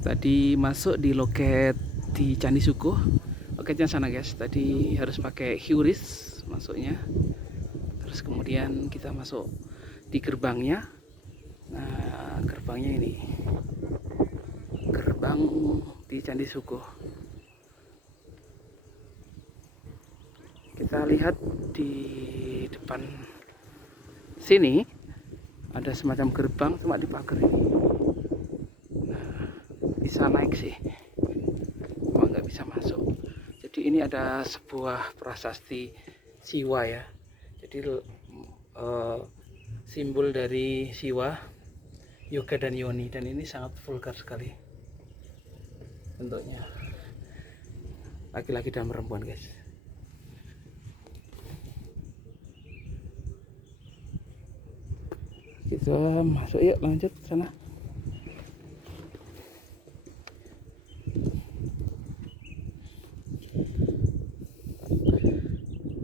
Tadi masuk di loket di Candi Sukuh. Loketnya sana guys. Tadi harus pakai QRIS masuknya. Terus kemudian kita masuk di gerbangnya. Nah, gerbangnya ini. Gerbang di Candi Sukuh. Kita lihat di depan sini ada semacam gerbang cuma dipagar ini. Nah, bisa naik sih, cuma nggak bisa masuk. Jadi ini ada sebuah prasasti Siwa ya. Jadi simbol dari Siwa, Yoga dan Yoni, dan ini sangat vulgar sekali bentuknya, laki-laki dan perempuan guys. Kita masuk yuk, lanjut sana.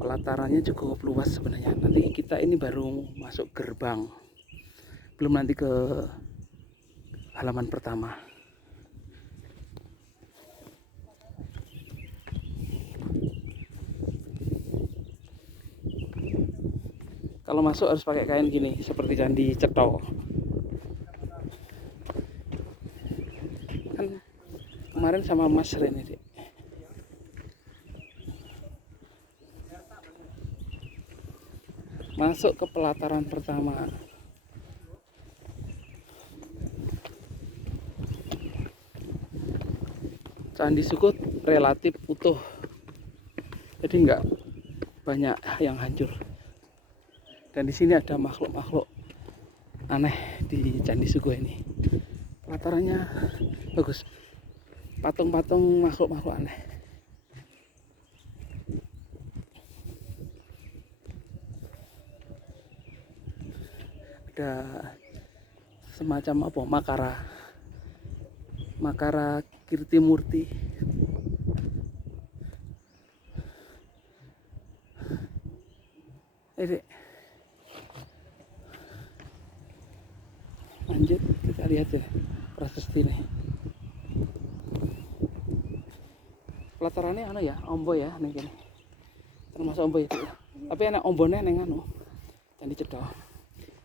Pelatarannya cukup luas sebenarnya. Nanti kita ini baru masuk gerbang, belum nanti ke halaman pertama. Kalau masuk harus pakai kain gini, seperti Candi Cetho. Kan kemarin sama Mas Rene deh. Masuk ke pelataran pertama. Candi Sukuh relatif utuh, jadi nggak banyak yang hancur. Dan di sini ada makhluk-makhluk aneh di Candi Sukuh ini. Pelatarannya bagus, patung-patung makhluk-makhluk aneh. Ada semacam apa, Makara Kirtimurti. Dek. Lanjut kita lihat ya prasasti nih. Pelatarannya anu ya, ombo ya ning kene. Termasuk ombo itu ya. Tapi enak ombone ning anu Candi Cetho.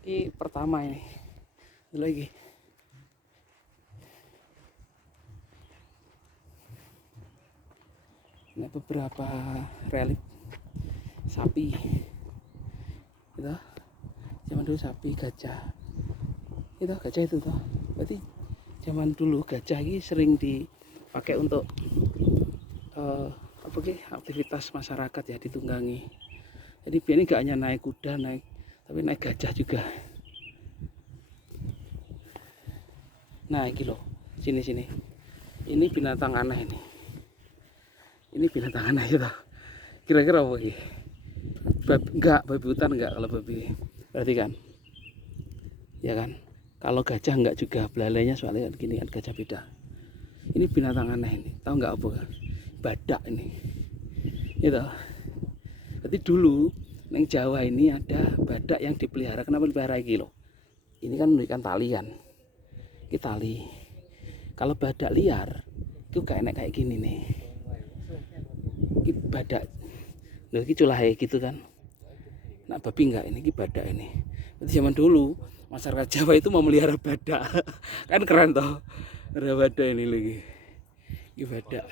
Ini pertama ini. Dulu lagi. Ini beberapa relik sapi. Gitu. Zaman dulu sapi, gajah. Itu gajah itu tuh. Berarti zaman dulu gajah ini sering dipakai untuk aktivitas masyarakat ya, ditunggangi. Jadi biasanya gak hanya naik kuda, tapi naik gajah juga. Nah, ini loh, sini. Ini binatang aneh ini. Ini binatang aneh itu. Kira-kira apa ini? Enggak, babi hutan enggak kalau babi. Berarti kan? Ya kan? Kalau gajah enggak juga, belalainya soalnya gini kan, gajah beda. Ini binatang aneh ini. Tahu enggak apa kan? Badak ini. Itu. Berarti dulu neng Jawa ini ada badak yang dipelihara. Kenapa dipelihara iki loh? Ini kan ikan tali kan. Ini tali. Kalau badak liar itu gak enak kayak gini nih. Ini badak. Nah, ini culahe gitu kan. Nah, babi enggak, ini badak ini. Berarti zaman dulu masyarakat Jawa itu mau melihara badak. Kan keren toh. Ada badak ini lagi. Ini badak.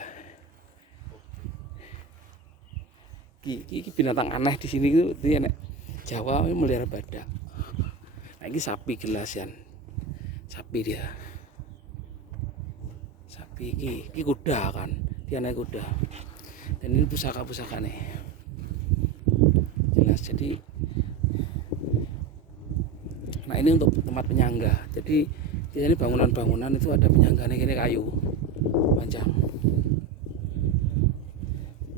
Ini binatang aneh di sini itu enak. Jawa melihara badak. Nah, ini sapi gelasan. Sapi dia. Sapi ini kuda kan. Dia naik kuda. Dan ini pusaka-pusaka nih. Jelas, jadi nah ini untuk tempat penyangga. Jadi di sini bangunan-bangunan itu ada penyangganya ini kayu panjang.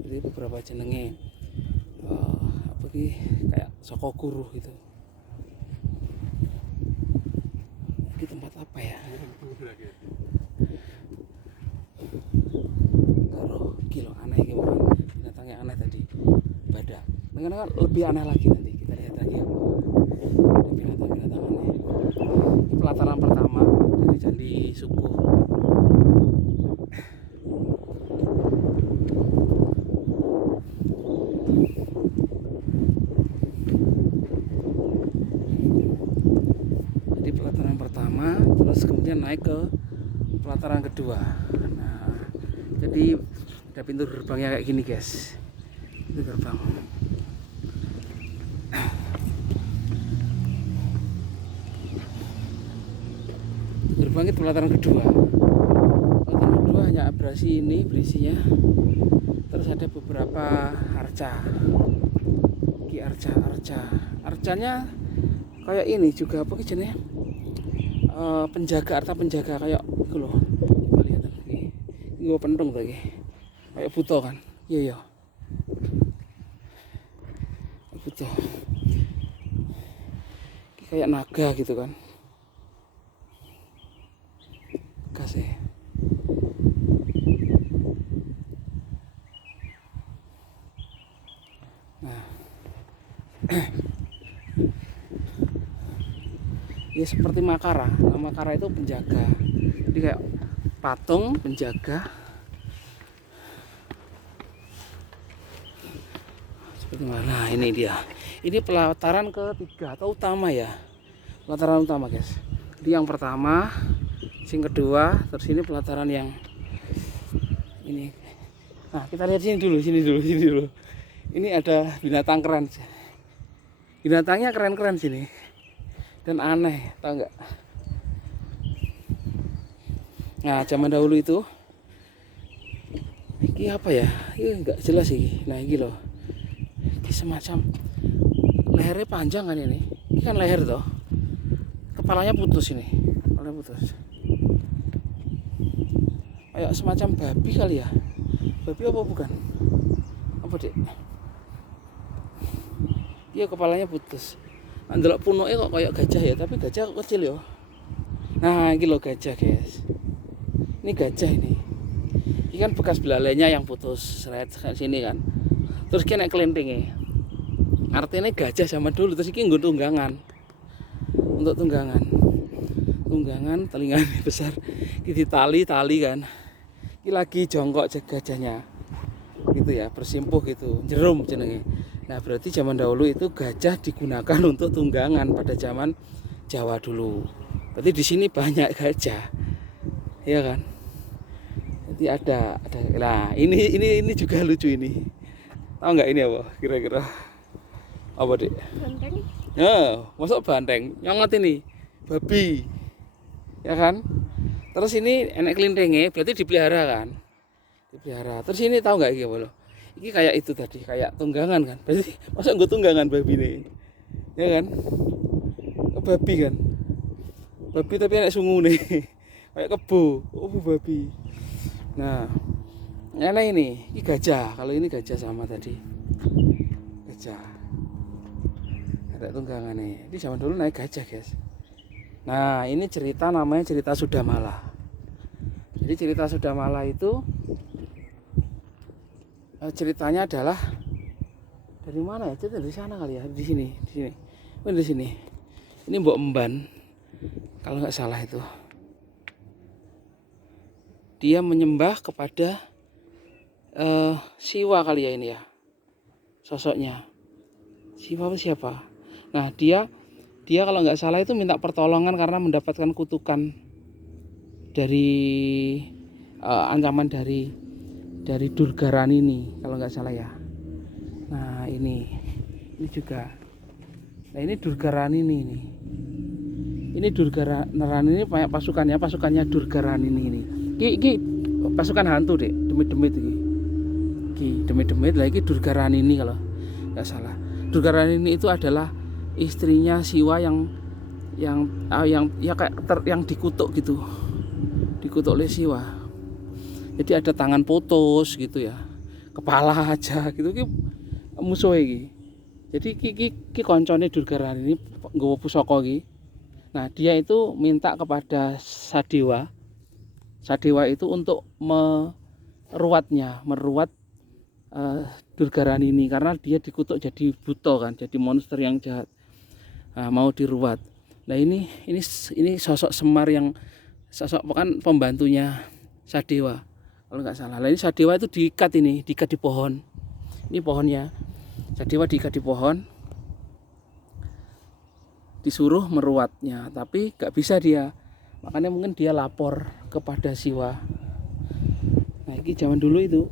Jadi beberapa jenenge kayak Sokoguru gitu. Ini tempat apa ya? Karo kilo aneh gimana? Binatangnya aneh tadi. Badak. Mengenai lebih aneh lagi nanti kita lihat lagi ya. Binatang-binatang aneh. Ini pelataran pertama dari Candi Sukuh. akhirnya naik ke pelataran kedua. Nah, jadi ada pintu gerbangnya kayak gini guys. Itu gerbang. Gerbang itu pelataran kedua. Pelataran kedua hanya abrasi ini berisinya. Terus ada beberapa arca. Ini arcanya kayak ini juga apa jenisnya? Penjaga, arta penjaga kayak itu loh. Kita lihat ini. Ini pentung lagi. Kayak buto kan? Iya. Buto. Kayak naga gitu kan. Kasih. Nah. Ya seperti Makara. Nah, Makara itu penjaga. Jadi kayak patung penjaga. Seperti mana? Nah, ini dia. Ini pelataran ketiga atau utama ya. Pelataran utama, guys. Jadi yang pertama, yang kedua, terus ini pelataran yang ini. Nah, kita lihat sini dulu. Ini ada binatang keren. Binatangnya keren-keren sini. Dan aneh, tahu nggak? Nah, zaman dahulu itu ini apa ya? Ini nggak jelas sih. Nah, ini loh. Ini semacam lehernya panjang kan ini. Ini kan leher toh. Kepalanya putus ini. Kepalanya putus. Kayak semacam babi kali ya. Babi apa bukan? Apa dek? Iya kepalanya putus. Ndelok punuke kok kayak gajah ya, tapi gajah kok kecil ya. Nah, ini loh gajah, guys. Ini gajah ini. Ini kan bekas belalainya yang putus seret sini kan. Terus kena kelintingnya. Artinya gajah zaman dulu, terus ini nggo tunggangan. Untuk tunggangan. Tunggangan telinganya besar. Ini tali kan. Ini lagi jongkok gajahnya. Gitu ya, bersimpuh gitu. Jerum jenenge. Nah, berarti zaman dahulu itu gajah digunakan untuk tunggangan pada zaman Jawa dulu. Berarti di sini banyak gajah. Iya kan? Jadi ada. Nah, ini juga lucu ini. Tahu nggak ini apa? Kira-kira apa, Dek? Banteng. Ya, masuk banteng. Nyongot ini babi. Ya kan? Terus ini enek kelintengnya, berarti dipelihara kan? Dipelihara. Terus ini tahu nggak iki apa loh? Ini kayak itu tadi, kayak tunggangan kan. Berarti masa gue tunggangan babi nih. Ya kan? Babi kan. Babi tapi enek sungu nih. Kayak kebo. Oh, babi. Nah, ini gajah. Kalau ini gajah sama tadi. Gajah. Ada tunggangan nih. Ini zaman dulu naik gajah, guys. Nah, ini cerita namanya cerita Sudamala. Jadi cerita Sudamala itu ceritanya adalah dari mana ya? Cerita dari sana kali ya, di sini. Oh, di sini. Ini Mbok Emban. Kalau nggak salah itu. Dia menyembah kepada Siwa kali ya ini ya. Sosoknya. Siwa siapa? Nah, dia kalau nggak salah itu minta pertolongan karena mendapatkan kutukan dari ancaman dari Durgaran ini kalau nggak salah ya. Nah, ini juga. Nah, ini Durgaran ini. Ini Durgaran ini banyak pasukannya Durgaran ini. Iki pasukan hantu deh, demit-demit ini. Demit-demit lagi Durgaran ini kalau nggak salah. Durgaran ini itu adalah istrinya Siwa yang ya kayak yang dikutuk gitu. Dikutuk oleh Siwa. Jadi ada tangan putus gitu ya. Kepala aja gitu ki musuh iki. Jadi ki koncone Durgaran ini nggawa pusaka iki. Nah, dia itu minta kepada Sadewa. Sadewa itu untuk meruat Durgaran ini karena dia dikutuk jadi buta kan, jadi monster yang jahat. Nah, mau diruat. Nah, ini sosok Semar yang sosok kan pembantunya Sadewa. Kalau nggak salah. Nah, ini Sadewa itu diikat di pohon. Ini pohonnya. Sadewa diikat di pohon. Disuruh meruatnya, tapi nggak bisa dia Makanya mungkin dia lapor kepada Siwa. Nah ini zaman dulu itu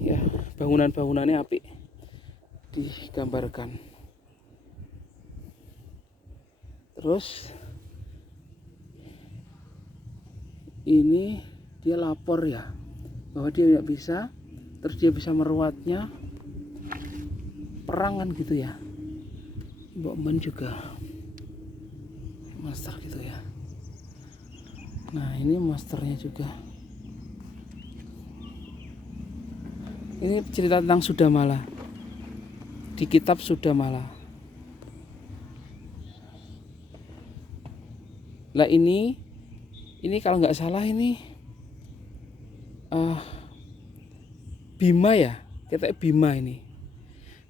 ya, bangunan-bangunannya apik digambarkan. Terus ini dia lapor ya bahwa dia tidak bisa, terus dia bisa merawatnya, perang kan gitu ya. Mbak Men juga master gitu ya. Nah ini masternya juga. Ini cerita tentang Sudamala di kitab Sudamala. Lah ini kalau nggak salah ini Bima ya, kita Bima ini.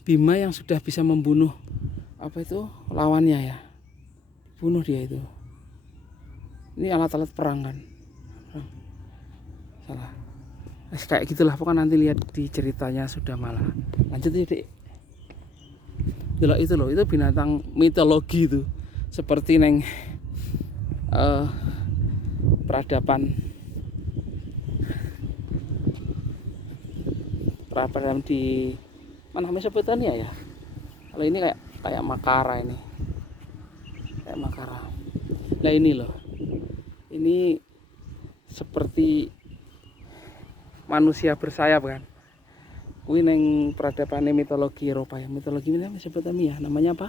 Bima yang sudah bisa membunuh apa itu lawannya ya, bunuh dia itu. Ini alat-alat perang kan. Salah. Kayak gitulah, pokoknya nanti lihat di ceritanya Sudamala. Lanjut ya Dek. Itu loh, itu binatang mitologi itu. Seperti neng peradaban di mana Mesopotamia ya. Kalau ini kayak Makara ini. Kayak Makara. Nah ini loh. Ini seperti manusia bersayap kan. Kuwi neng peradaban mitologi Eropa ya. Mitologi ini Mesopotamia. Namanya apa?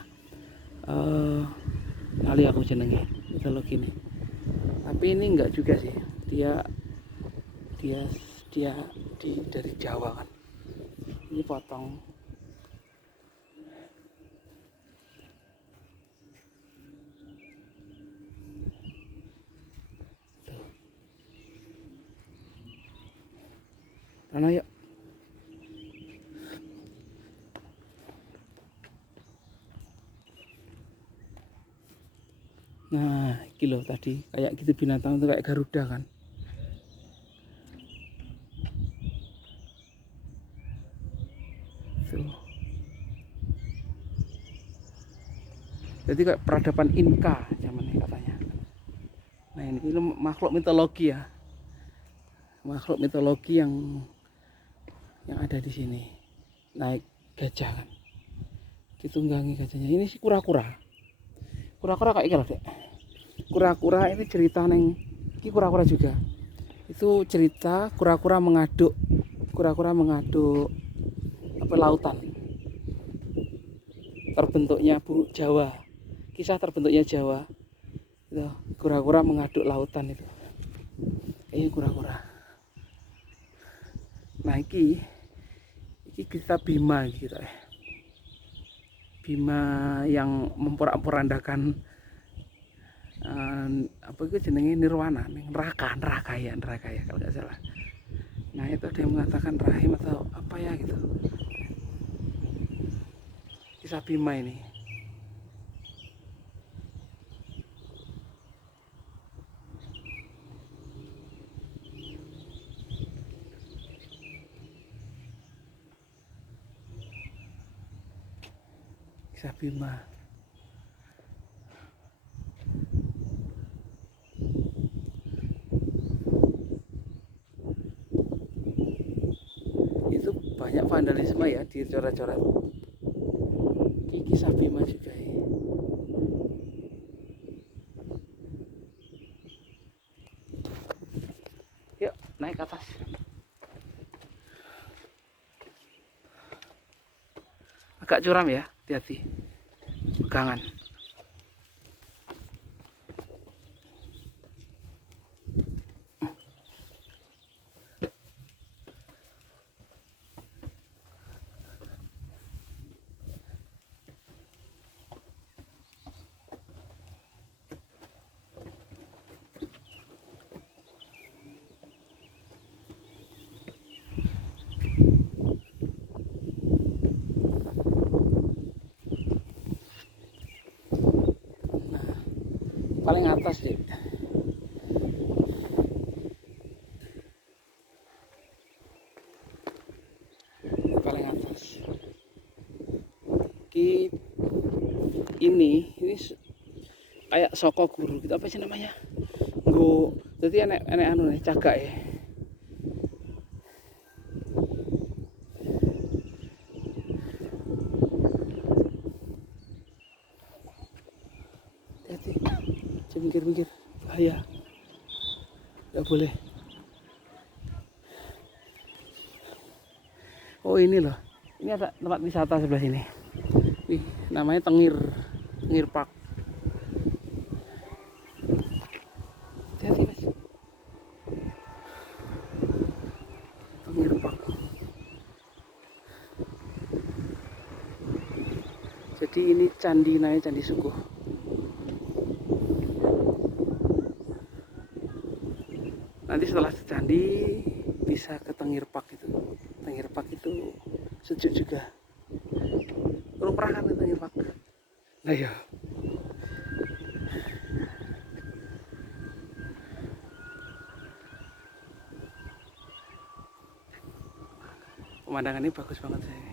Lali aku jenenge mitologi ini. Tapi ini enggak juga sih. Dia dari Jawa kan. Ini potong. Mana yuk. Nah, kilo tadi kayak gitu binatang itu kayak Garuda kan. Tuh. Jadi kayak peradaban Inka zamannya katanya. Nah ini makhluk mitologi ya. Makhluk mitologi yang ada di sini. Naik gajah kan. Ditunggangi gajahnya. Ini sih kura-kura. Kura-kura kayak gitu deh. Kura-kura ini cerita neng. Ini kura-kura juga. Itu cerita kura-kura mengaduk apa lautan. Terbentuknya buruk Jawa. Kisah terbentuknya Jawa. Itu kura-kura mengaduk lautan itu. Ini kura-kura. Nah iki kita Bima gitu ya. Bima yang memporak-porandakan apa itu jenenge nirwana, neraka ya kalau nggak salah. Nah itu ada yang mengatakan rahim atau apa ya gitu. Kisah Bima ini. Kisah Bima. Itu banyak vandalisme ya di coret-coret. Kisah Bima juga ya. Yuk naik ke atas. Agak curam ya, hati-hati. Pegangan. Paling atas deh. Paling atas. Ini kayak Soko Guru gitu, apa sih namanya? nggo dadi enek anu nih cagak ya. Hati, jangan minggir-minggir, bahaya. Nggak boleh. Oh ini loh, ini ada tempat wisata sebelah sini. Nih, namanya Tengir Park. Hati-hati mas. Tengir Park. Jadi ini candi, namanya Candi Suguh. Nanti setelah candi bisa ke Tengir Park itu. Tengir Park itu sejuk juga. Belum pernah kan ke Tengir Park? Nah ya. Pemandangannya bagus banget sih.